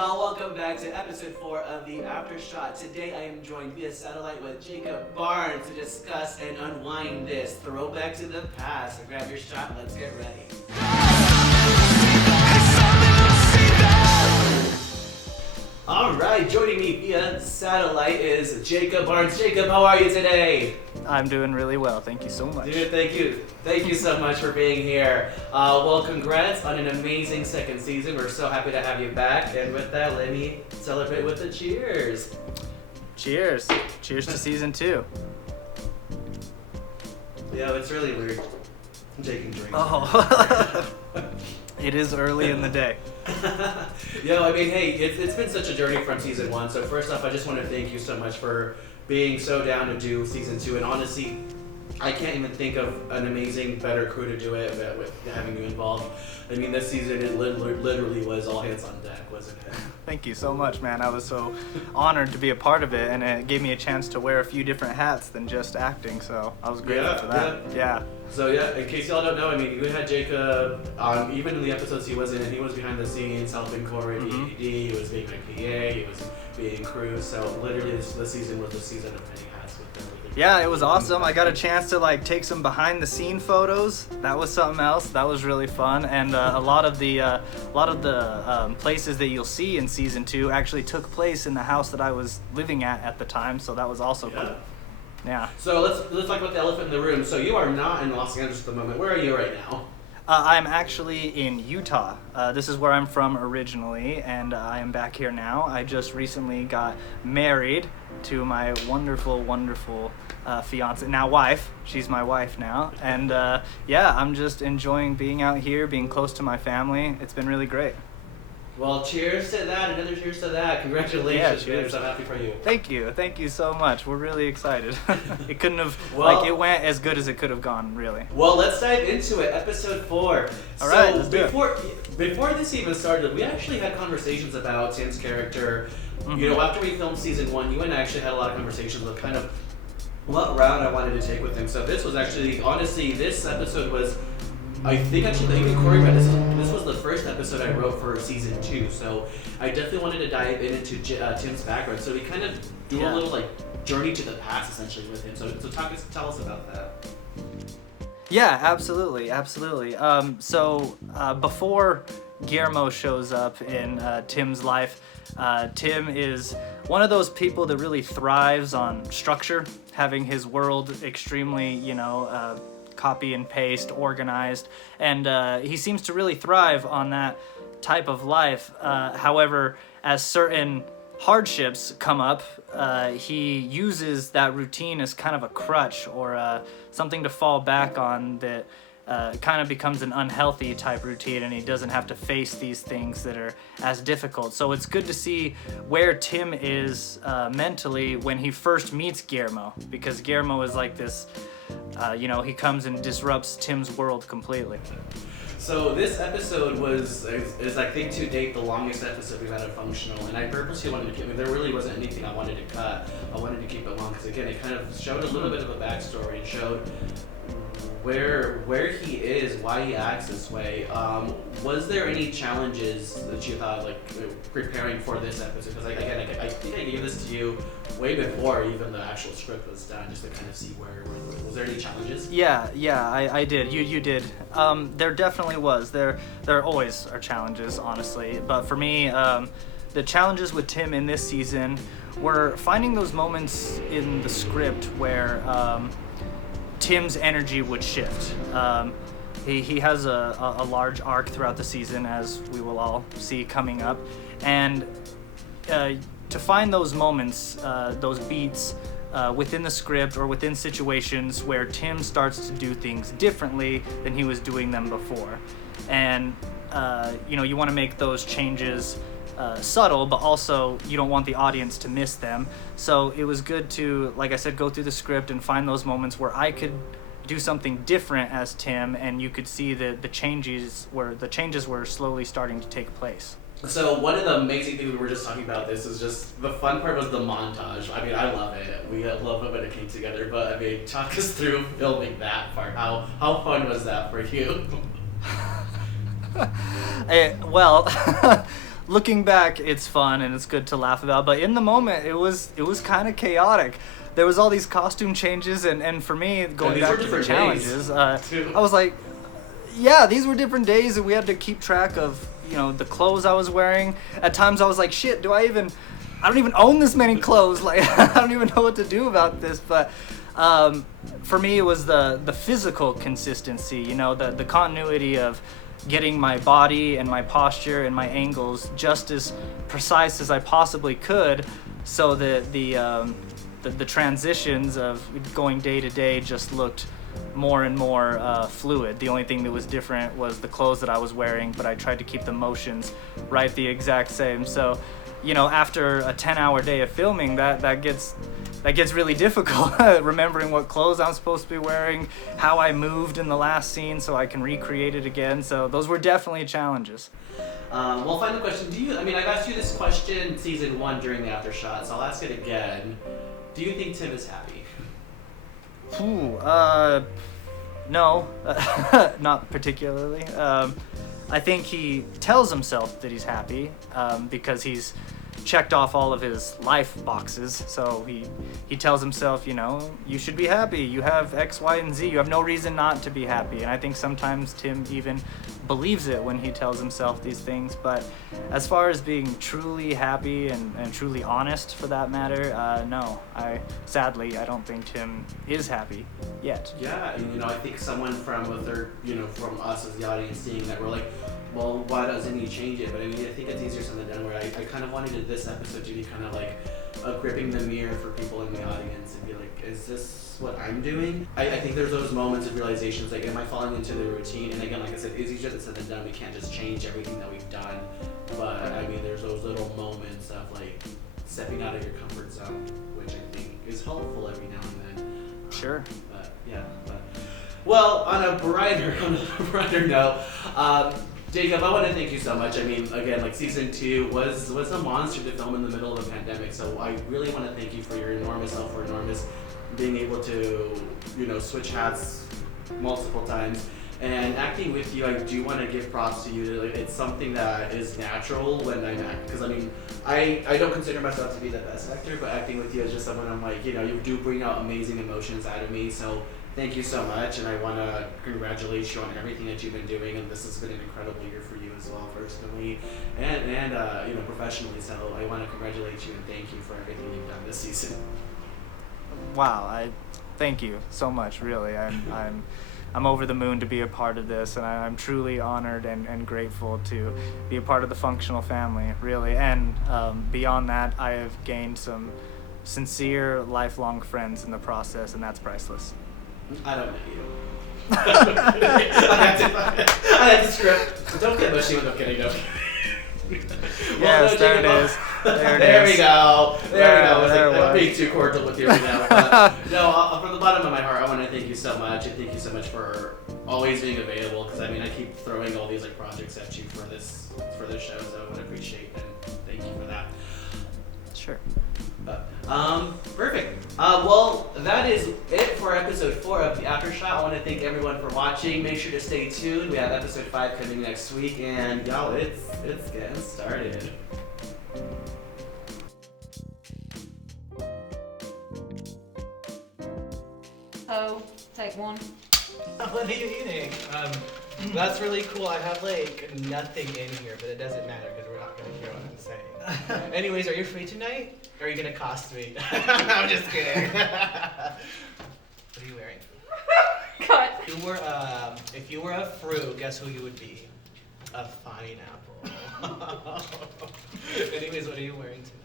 y'all? Welcome back to episode 4 of the Aftershock. Today I am joined via satellite with Jacob Barnes to discuss and unwind this throwback to the past. So grab your shot, let's get ready. Alright, joining me via satellite is Jacob Barnes. Jacob, how are you today? I'm doing really well, thank you so much. Dude, thank you. Thank you so much for being here. Well, congrats on an amazing second season. We're so happy to have you back. And with that, let me celebrate with the cheers. Cheers. Cheers to season 2. Yeah, it's really weird. I'm taking drinks. Oh. It is early in the day. Yo, I mean, hey, it's been such a journey from season 1. So first off, I just want to thank you so much for being so down to do season 2. And honestly, I can't even think of an amazing, better crew to do it with having you involved. I mean, this season, it literally was all hands on deck, wasn't it? Thank you so much, man. I was so honored to be a part of it, and it gave me a chance to wear a few different hats than just acting, so I was grateful for that. Yeah. So yeah, in case y'all don't know, I mean, you had Jacob, even in the episodes he was in, he was behind the scenes helping Corey, EPD, he was being my PA, he was being crew, so literally this season was the season of many hats with them. Yeah, it was awesome. I got a chance to take some behind the scene photos. That was something else. That was really fun, and a lot of the places that you'll see in season 2 actually took place in the house that I was living at the time, so that was also cool. Yeah. So let's talk about the elephant in the room. So you are not in Los Angeles at the moment. Where are you right now? I'm actually in Utah. This is where I'm from originally, and I am back here now. I just recently got married to my wonderful, wonderful fiance, now wife. She's my wife now. And yeah, I'm just enjoying being out here, being close to my family. It's been really great. Well, cheers to that. Another cheers to that. Congratulations. Yeah, cheers. I'm so happy for you. Thank you so much. We're really excited. It couldn't have, it went as good as it could have gone, really. Well, let's dive into it. Episode 4. All right, let's do it. Before this even started, we actually had conversations about Tim's character. Mm-hmm. You know, after we filmed season 1, you and I actually had a lot of conversations of kind of what route I wanted to take with him. So this was actually, honestly, this episode was, I think actually, even Corey read this was the first episode I wrote for season 2, so I definitely wanted to dive into Tim's background. So we kind of do a little journey to the past essentially with him. So tell us about that. Yeah, absolutely. So before Guillermo shows up in Tim's life, Tim is one of those people that really thrives on structure, having his world extremely, copy and paste, organized, and he seems to really thrive on that type of life. However, as certain hardships come up, he uses that routine as kind of a crutch or something to fall back on that kind of becomes an unhealthy type routine, and he doesn't have to face these things that are as difficult. So it's good to see where Tim is mentally when he first meets Guillermo, because Guillermo is like this, he comes and disrupts Tim's world completely. So this episode is I think to date the longest episode we've had of Functional, and I purposely wanted to keep it. There really wasn't anything I wanted to cut. I wanted to keep it long because again, it kind of showed a little bit of a backstory and showed where he is, why he acts this way. Was there any challenges that you thought preparing for this episode? Because I think I gave this to you way before even the actual script was done, just to kind of see where was there any challenges? Yeah, I did. You did. There definitely was. There always are challenges, honestly. But for me, the challenges with Tim in this season were finding those moments in the script where Tim's energy would shift. He has a large arc throughout the season, as we will all see coming up, and to find those moments, those beats within the script or within situations where Tim starts to do things differently than he was doing them before, and you want to make those changes subtle, but also you don't want the audience to miss them. So it was good to, like I said, go through the script and find those moments where I could do something different as Tim, and you could see the changes were slowly starting to take place. So one of the amazing things we were just talking about this is just the fun part was the montage. I mean, I love it. We love it when it came together. But I mean, talk us through filming that part. How fun was that for you? Well, looking back, it's fun and it's good to laugh about. But in the moment, it was kind of chaotic. There was all these costume changes, and for me, going these were back to the different challenges, days, too. I was like, yeah, these were different days, and we had to keep track of, you know, the clothes I was wearing. At times, I was like, shit, I don't even own this many clothes. Like, I don't even know what to do about this. But for me, it was the physical consistency, you know, the continuity of getting my body and my posture and my angles just as precise as I possibly could, so that the transitions of going day to day just looked more and more fluid. The only thing that was different was the clothes that I was wearing, but I tried to keep the motions right the exact same. So, you know, after a 10-hour day of filming, that gets really difficult. Remembering what clothes I'm supposed to be wearing, how I moved in the last scene so I can recreate it again. So those were definitely challenges. Well, final question. I've asked you this question season 1 during the after shot, so I'll ask it again. Do you think Tim is happy? No, not particularly. I think he tells himself that he's happy because he's checked off all of his life boxes. So he tells himself, you know, you should be happy. You have X, Y, and Z. You have no reason not to be happy. And I think sometimes Tim even believes it when he tells himself these things. But as far as being truly happy and truly honest, for that matter, no. Sadly, I don't think Tim is happy yet. Yeah, and you know, I think someone from a third, you know, from us as the audience seeing that, we're like, well, why doesn't he change it? But I mean, I think it's easier said than done. Where I kind of wanted this episode to be kind of like gripping the mirror for people in the audience and be like, is this what I'm doing? I think there's those moments of realizations, like, am I falling into the routine? And again, like I said, it's easier said than done. We can't just change everything that we've done. But I mean, there's those little moments of like stepping out of your comfort zone, which I think is helpful every now and then. Sure. But yeah. Well, on a brighter note, Jacob, I want to thank you so much. I mean, again, like season 2 was a monster to film in the middle of a pandemic. So I really want to thank you for your enormous help, for being able to, you know, switch hats multiple times. And acting with you, I do want to give props to you. Like, it's something that is natural when I'm acting. Because I mean, I don't consider myself to be the best actor, but acting with you is just someone I'm like, you know, you do bring out amazing emotions out of me. So thank you so much, and I want to congratulate you on everything that you've been doing. And this has been an incredible year for you as well, personally and you know, professionally. So I want to congratulate you and thank you for everything you've done this season. Wow, I thank you so much. Really, I'm over the moon to be a part of this, and I'm truly honored and grateful to be a part of the Functional family, really. And beyond that, I have gained some sincere, lifelong friends in the process, and that's priceless. I don't know you. I had the script. Don't get mushy when I'm kidding, no. Yes, there it is. There we go. I'm being too cordial with you right now. But, no, from the bottom of my heart, I want to thank you so much, and thank you so much for always being available. Because I mean, I keep throwing all these like projects at you for this show, so I would appreciate and thank you for that. Sure. Perfect. Well, that is it for episode 4 of the Aftershock. I want to thank everyone for watching. Make sure to stay tuned. We have episode 5 coming next week, and y'all, it's getting started. Oh, take 1. What are you eating? That's really cool. I have like nothing in here, but it doesn't matter because we're not gonna hear what I'm saying. Anyways, are you free tonight? Or are you gonna cost me? I'm just kidding. What are you wearing? Cut. If you were a fruit, guess who you would be? A pineapple. Anyways, what are you wearing tonight?